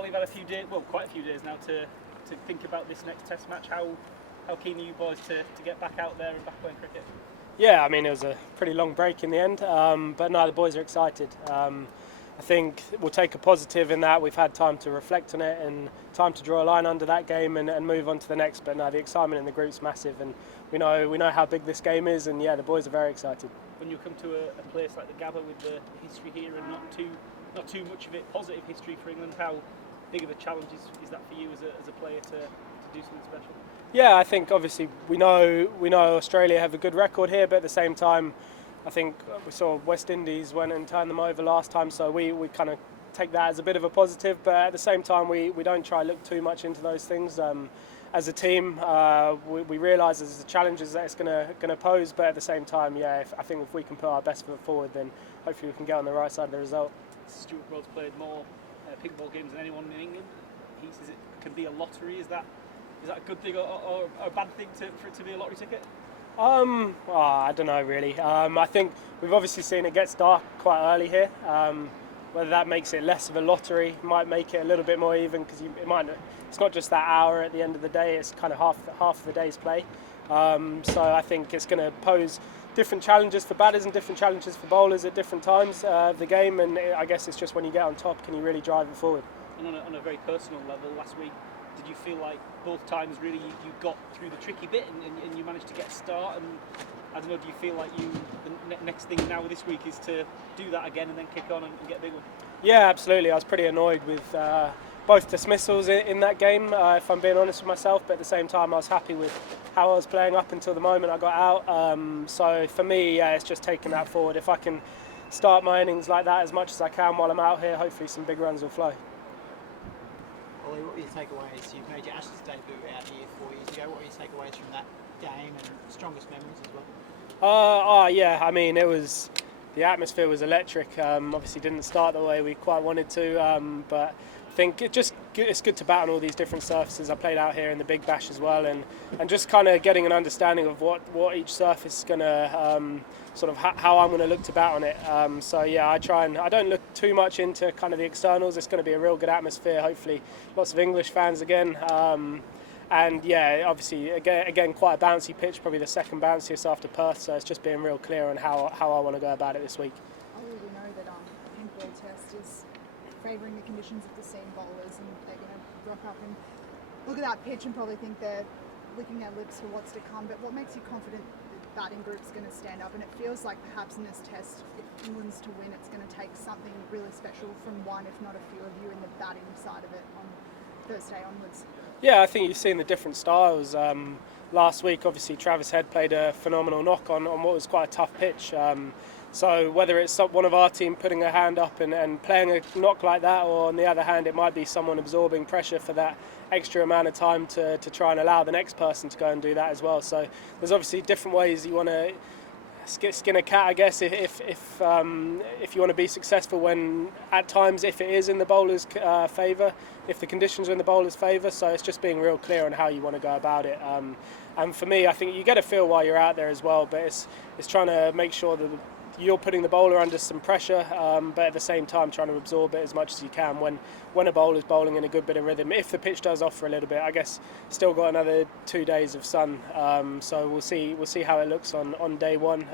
Ollie, you've had a few days, well, quite a few days now to think about this next Test match. How keen are you boys to get back out there and back playing cricket? Yeah, I mean, it was a pretty long break in the end, but no, the boys are excited. I think we'll take a positive in that we've had time to reflect on it and time to draw a line under that game and move on to the next. But no, the excitement in the group's massive, and we know how big this game is, and yeah, the boys are very excited. When you come to a place like the Gabba with the history here and not too much of it positive history for England, how big of a challenge is that for you as a player to do something special? Yeah, I think obviously we know Australia have a good record here, but at the same time, I think we saw West Indies went and turned them over last time, so we kind of take that as a bit of a positive. But at the same time, we don't try to look too much into those things. As a team, we realise there's the challenges that it's going to pose, but at the same time, yeah, I think if we can put our best foot forward, then hopefully we can get on the right side of the result. Stuart Broad's played more pink ball games than anyone in England. He says it can be a lottery. Is that a good thing or a bad thing for it to be a lottery ticket? I don't know really. I think we've obviously seen it gets dark quite early here. Whether that makes it less of a lottery, might make it a little bit more even, because it's not just that hour at the end of the day, it's kind of half the day's play. So I think it's going to pose different challenges for batters and different challenges for bowlers at different times of the game, and I guess it's just when you get on top, can you really drive it forward? And on a very personal level, last week, did you feel like both times really you got through the tricky bit and you managed to get a start? And I don't know, do you feel like the next thing now this week is to do that again and then kick on and get a big one? Yeah, absolutely. I was pretty annoyed with both dismissals in that game, if I'm being honest with myself, but at the same time I was happy with how I was playing up until the moment I got out. So for me, yeah, it's just taking that forward. If I can start my innings like that as much as I can while I'm out here, hopefully some big runs will flow. Ollie, what were your takeaways? You've made your Ashes debut out here 4 years ago. What were your takeaways from that game and strongest memories as well? Yeah, I mean, the atmosphere was electric. Obviously didn't start the way we quite wanted to, but I think it's good to bat on all these different surfaces. I played out here in the Big Bash as well, and just kind of getting an understanding of what each surface is going to sort of how I'm going to look to bat on it. So yeah, I don't look too much into kind of the externals. It's going to be a real good atmosphere. Hopefully, lots of English fans again. And yeah, obviously again quite a bouncy pitch, probably the second bounciest after Perth. So it's just being real clear on how I want to go about it this week. I already know that a pink ball test is favouring the conditions of the seam bowlers, and they're going to rock up and look at that pitch and probably think they're licking their lips for what's to come. But what makes you confident the batting group's going to stand up? And it feels like perhaps in this test, if England's to win, it's going to take something really special from one, if not a few of you, in the batting side of it on Thursday onwards. Yeah, I think you've seen the different styles. Last week, obviously, Travis Head played a phenomenal knock on what was quite a tough pitch. So whether it's one of our team putting a hand up and playing a knock like that, or on the other hand, it might be someone absorbing pressure for that extra amount of time to try and allow the next person to go and do that as well. So there's obviously different ways you want to skin a cat, I guess, if you want to be successful, when at times if it is in the bowler's favour, if the conditions are in the bowler's favour. So it's just being real clear on how you want to go about it. And for me, I think you get a feel while you're out there as well, but it's trying to make sure that you're putting the bowler under some pressure, but at the same time trying to absorb it as much as you can when a bowler's bowling in a good bit of rhythm. If the pitch does offer a little bit, I guess still got another 2 days of sun, so we'll see how it looks on day one.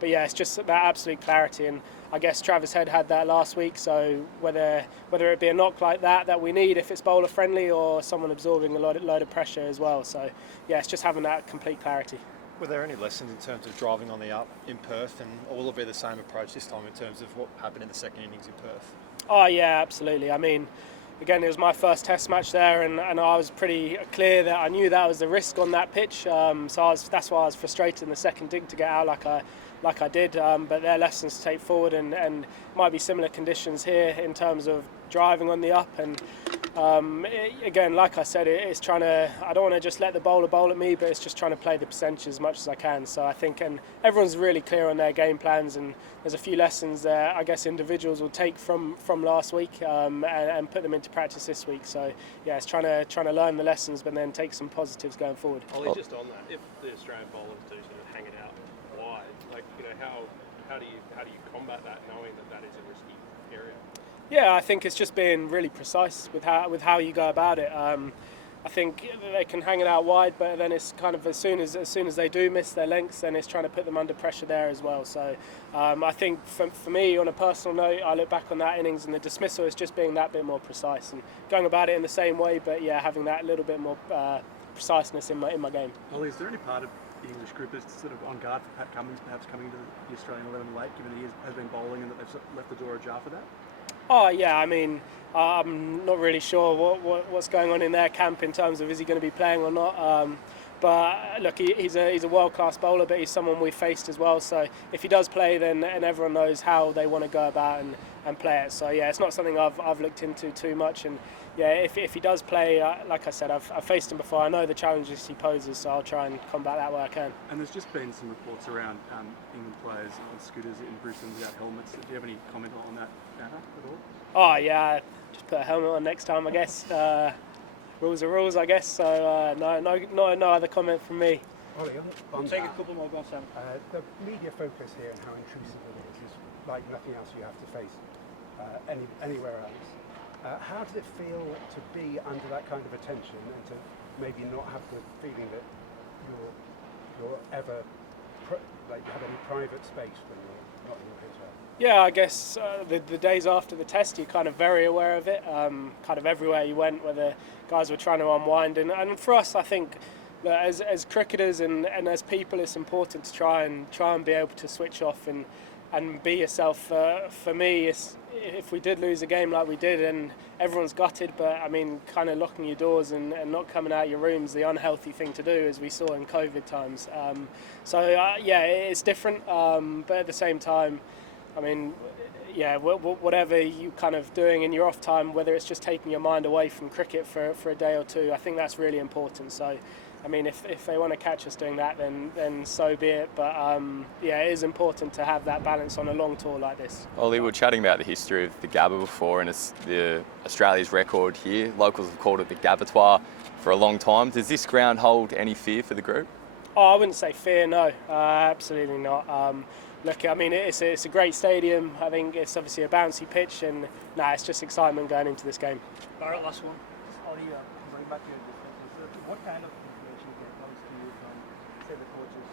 But yeah, it's just that absolute clarity, and I guess Travis Head had that last week. So whether it be a knock like that we need if it's bowler friendly, or someone absorbing a load of pressure as well. So yeah, it's just having that complete clarity. Were there any lessons in terms of driving on the up in Perth, and will it be the same approach this time in terms of what happened in the second innings in Perth? Oh yeah, absolutely. I mean, again, it was my first Test match there, and I was pretty clear that I knew that was the risk on that pitch. So that's why I was frustrated in the second dig to get out like I did. But they're lessons to take forward, and it might be similar conditions here in terms of driving on the up. And again, like I said, it's trying to. I don't want to just let the bowler bowl at me, but it's just trying to play the percentage as much as I can. So I think, and everyone's really clear on their game plans, and there's a few lessons that I guess individuals will take from last week and put them into practice this week. So yeah, it's trying to learn the lessons, but then take some positives going forward. Ollie, just on that, if the Australian bowlers do sort of hang it out wide, like, you know, how do you combat that, knowing that is a risky area? Yeah, I think it's just being really precise with how you go about it. I think they can hang it out wide, but then it's kind of as soon as they do miss their lengths, then it's trying to put them under pressure there as well. So I think for me, on a personal note, I look back on that innings and the dismissal is just being that bit more precise and going about it in the same way, but yeah, having that little bit more preciseness in my game. Ollie, is there any part of the English group that's sort of on guard for Pat Cummins perhaps coming into the Australian 11 late, given he has been bowling and that they've left the door ajar for that? Oh yeah, I mean, I'm not really sure what's going on in their camp in terms of is he going to be playing or not. But look, he's a world-class bowler, but he's someone we've faced as well. So if he does play, then and everyone knows how they want to go about and play it. So yeah, it's not something I've looked into too much. And yeah, if he does play, like I said, I've faced him before. I know the challenges he poses, so I'll try and combat that where I can. And there's just been some reports around England players on scooters in Brisbane without helmets. Do you have any comment on that matter at all? Oh yeah, just put a helmet on next time, I guess. Rules are rules, I guess. So no other comment from me. Ollie, We'll take a couple more. Go on, Sam. the media focus here and how intrusive it is like nothing else you have to face anywhere else. How does it feel to be under that kind of attention and to maybe not have the feeling that you're ever like you have any private space when you're not in your hotel? Yeah, I guess the days after the test, you're kind of very aware of it. Kind of everywhere you went, where the guys were trying to unwind, and for us, I think that as cricketers and as people, it's important to try and be able to switch off and be yourself. For me, if we did lose a game like we did, and everyone's gutted, but I mean, kind of locking your doors and not coming out of your rooms, the unhealthy thing to do, as we saw in COVID times. Yeah, it's different, but at the same time, I mean, yeah, whatever you kind of doing in your off time, whether it's just taking your mind away from cricket for a day or two, I think that's really important. So, I mean, if they want to catch us doing that, then so be it. But yeah, it is important to have that balance on a long tour like this. Ollie, we were chatting about the history of the Gabba before, and it's Australia's record here. Locals have called it the Gabbatoire for a long time. Does this ground hold any fear for the group? Oh, I wouldn't say fear, no, absolutely not. Look, I mean, it's a great stadium. I think it's obviously a bouncy pitch, and it's just excitement going into this game. Barrett, last one. Ollie, going back to your differences, what kind of information comes to you from, say, the coaches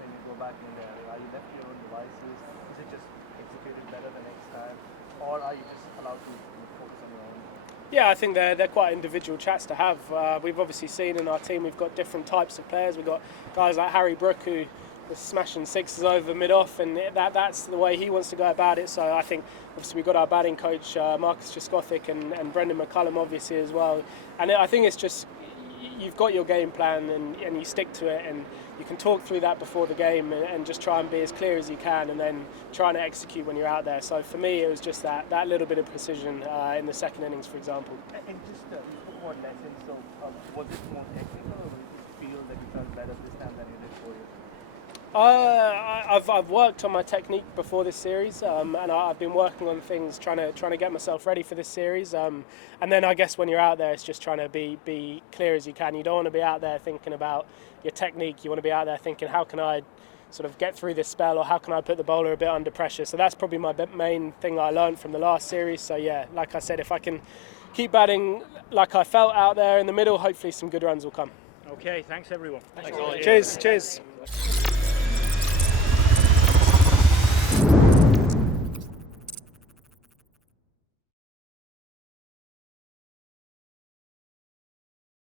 when you go back in there? Are you left your own devices? Is it just executed better the next time? Or are you just allowed to focus on your own? Yeah, I think they're quite individual chats to have. We've obviously seen in our team we've got different types of players. We've got guys like Harry Brook who was smashing sixes over mid-off, and that's the way he wants to go about it. So I think obviously we've got our batting coach Marcus Jaskothic and Brendan McCullum obviously as well. And I think it's just you've got your game plan and you stick to it, and you can talk through that before the game and just try and be as clear as you can, and then trying to execute when you're out there. So for me, it was just that little bit of precision in the second innings, for example. And just what lessons? So was it more technical, or did you feel that you felt better this time than you did 4 years ago? I've worked on my technique before this series, and I've been working on things trying to get myself ready for this series. And then I guess when you're out there, it's just trying to be clear as you can. You don't want to be out there thinking about your technique. You want to be out there thinking, how can I sort of get through this spell, or how can I put the bowler a bit under pressure? So that's probably my main thing I learned from the last series. So yeah, like I said, if I can keep batting like I felt out there in the middle, hopefully some good runs will come. Okay, thanks everyone. Cheers.